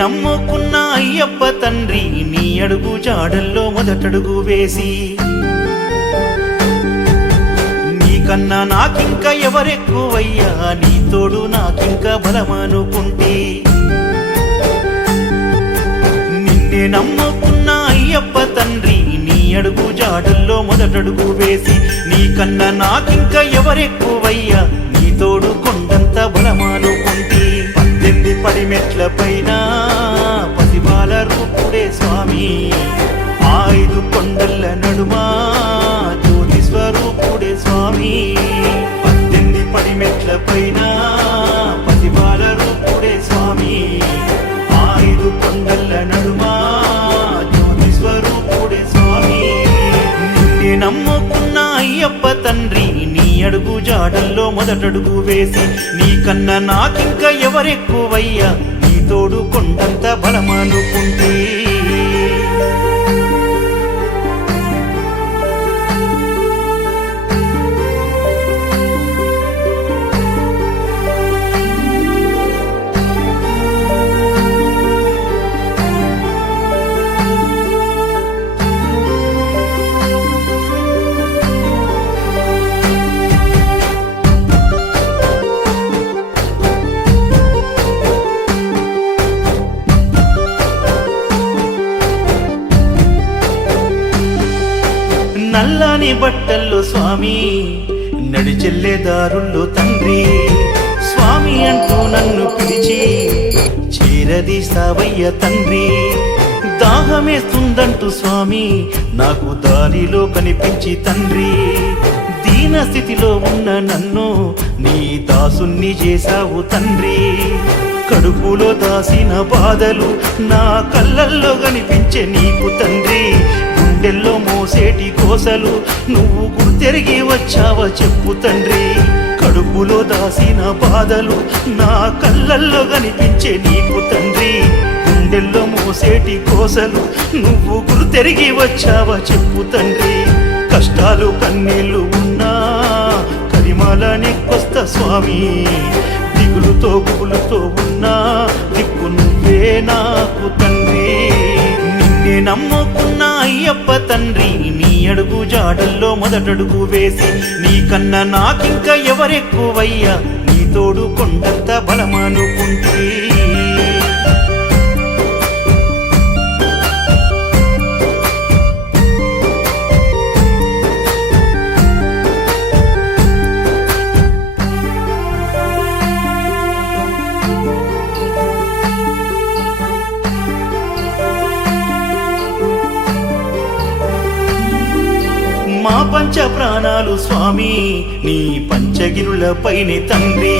నమ్ముకున్న అయ్యప్ప తండ్రి నీ అడుగు జాడల్లో మొదటడుగు వేసి నీకన్నా నాకింక ఎవరెక్కువయ్యా నీ తోడు నాకింక బలమనుకుంటే నిన్నే నమ్ముకున్న అయ్యప్ప తండ్రి నీ అడుగు జాడల్లో మొదటడుగు వేసి నీకన్నా నాకింక ఎవరెక్కువయ్యా నీ తోడు కొండంత బలమనుకుంటే 18 పడిమెట్ల పైన పసిబాల రూపుడే స్వామి 5 కొండల నడుమా జ్యోతి స్వరూపుడే స్వామి 18 పడిమెట్ల పైన పసిబాల రూపుడే స్వామి 5 కొండల నడుమా జ్యోతి స్వరూపుడే స్వామి నిన్నే నమ్ముకున్న అయ్యప్ప తండ్రి నీ అడుగు జాడల్లో మొదటడుగు వేసి నీకన్నా నాకింక ఎవరెక్కువయ్యా నీ తోడు కొండంత బలమనుకుంటే నల్లని బట్టల్లో స్వామి నడిచెల్లే దారుల్లో తండ్రి స్వామి అంటూ నన్ను పిలిచి చేరదీస్తావయ్య తండ్రి దాహమేస్తుందంటూ స్వామి నాకు దారిలో కనిపించి తండ్రి దీన స్థితిలో ఉన్న నన్ను నీ దాసుణ్ణి చేశావు తండ్రి కడుపులో దాసిన బాధలు నా కళ్ళల్లో కనిపించే నీకు తండ్రి గుండెల్లో మోసేటి కోసలు నువ్వు గుర్తెరిగి వచ్చావా చెప్పు తండ్రి కడుపులో దాసిన బాధలు నా కళ్ళల్లో కనిపించే నీకు తండ్రి గుండెల్లో మోసేటి కోసలు నువ్వు గుర్తెరిగి వచ్చావా చెప్పు తండ్రి కష్టాలు కన్నీళ్లు ఉన్నా కరిమాల నెక్కొస్తా స్వామి దిగులుతో గుబులుతో ఉన్నా దిక్కు నువ్వే నాకు తండ్రి నిన్నే నమ్ముకున్న అయ్యప్ప తండ్రి నీ అడుగు జాడల్లో మొదటడుగు వేసి నీకన్నా నాకింక ఎవరెక్కువయ్యా నీ తోడు కొండంత బలమనుకుంటే మా పంచ ప్రాణాలు స్వామి నీ పంచగిరులపైనే తండ్రి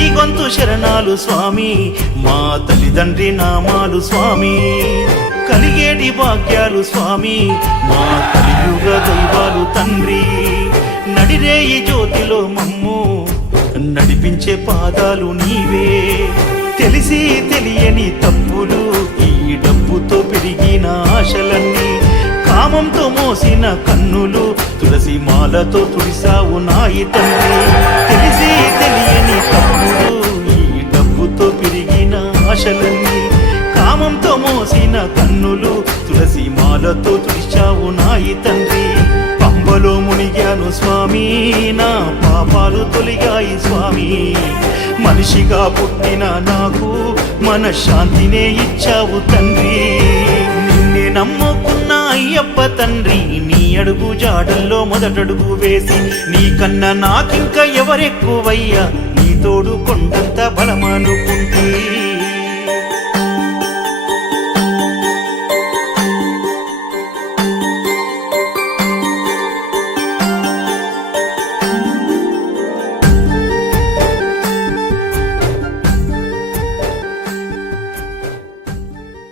ఈ గొంతు శరణాలు స్వామి మా తల్లిదండ్రి నామాలు స్వామి కలిగేటి భాగ్యాలు స్వామి మా కలియుగ దైవాలు తండ్రి నడిరేయి జ్యోతిలో మమ్ము నడిపించే పాదాలు నీవే తెలిసి తెలియని తప్పులు ఈ డబ్బుతో పెరిగిన ఆశలన్నీ కామంతో మోసిన కన్నులు తులసి మాలతో తుడిసావు నాయి తండ్రి తెలిసి తెలియని తప్పులు ఈ డబ్బుతో పెరిగిన ఆశలన్నీ కామంతో మోసిన కన్నులు తులసి మాలతో తుడిచావు నాయి తండ్రి పంబలో మునిగాను స్వామి నా పాపాలు తొలిగాయి స్వామి మనిషిగా పుట్టిన నాకు మనశ్శాంతినే ఇచ్చావు తండ్రి నిన్నే నమ్ముకున్న అయ్యప్ప తండ్రి నీ అడుగు జాడల్లో మొదటడుగు వేసి నీకన్నా నాకింక ఎవరెక్కువయ్యా నీ తోడు కొండంత బలమనుకుంటే